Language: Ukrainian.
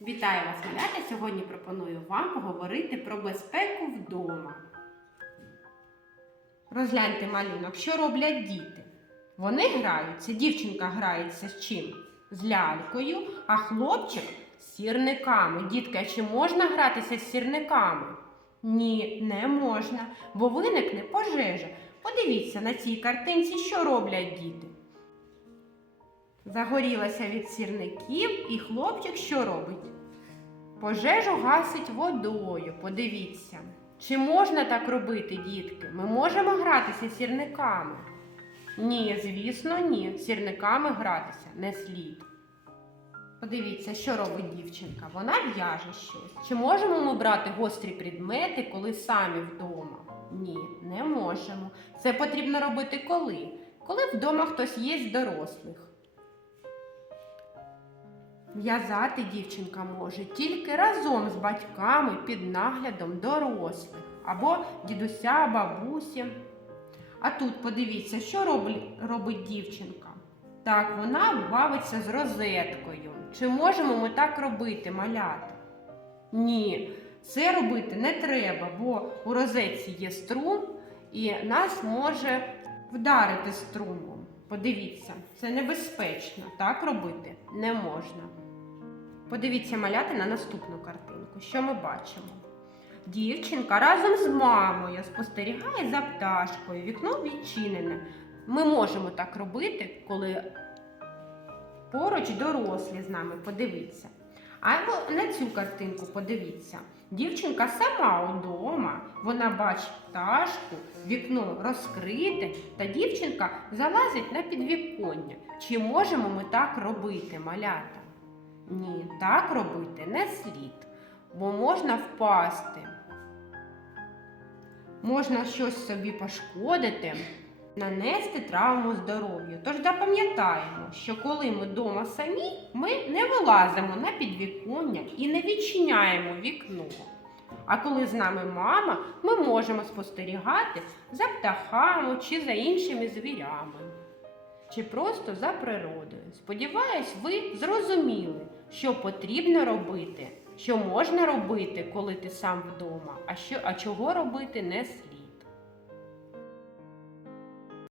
Вітаю вас, малята! Сьогодні пропоную вам поговорити про безпеку вдома. Розгляньте малюнок, що роблять діти. Вони граються, дівчинка грається з чим? З лялькою, а хлопчик з сірниками. Дітка, чи можна гратися з сірниками? Ні, не можна, бо виникне пожежа. Подивіться на цій картинці, що роблять діти. Загорілася від сірників, і хлопчик що робить? Пожежу гасить водою. Подивіться. Чи можна так робити, дітки? Ми можемо гратися сірниками? Ні, звісно, ні. Сірниками гратися не слід. Подивіться, що робить дівчинка. Вона в'яже щось. Чи можемо ми брати гострі предмети, коли самі вдома? Ні, не можемо. Це потрібно робити коли? Коли вдома хтось є з дорослих. В'язати дівчинка може тільки разом з батьками під наглядом дорослих або дідуся, бабусі. А тут подивіться, що робить, дівчинка. Так, вона бавиться з розеткою. Чи можемо ми так робити, малята? Ні, це робити не треба, бо у розетці є струм і нас може вдарити струмом. Подивіться, це небезпечно. Так робити не можна. Подивіться маляти на наступну картинку. Що ми бачимо? Дівчинка разом з мамою спостерігає за пташкою, вікно відчинене. Ми можемо так робити, коли поруч дорослі з нами. Подивіться. А на цю картинку подивіться. Дівчинка сама удома, вона бачить пташку, вікно розкрите, та дівчинка залазить на підвіконня. Чи можемо ми так робити, малята? Ні, так робити не слід, бо можна впасти. Можна щось собі пошкодити, нанести травму здоров'ю. Тож запам'ятаємо, що коли ми вдома самі, ми не вилазимо на підвіконня і не відчиняємо вікно. А коли з нами мама, ми можемо спостерігати за птахами чи за іншими звірями, чи просто за природою. Сподіваюсь, ви зрозуміли, що потрібно робити, що можна робити, коли ти сам вдома, а, що, а чого робити не слід.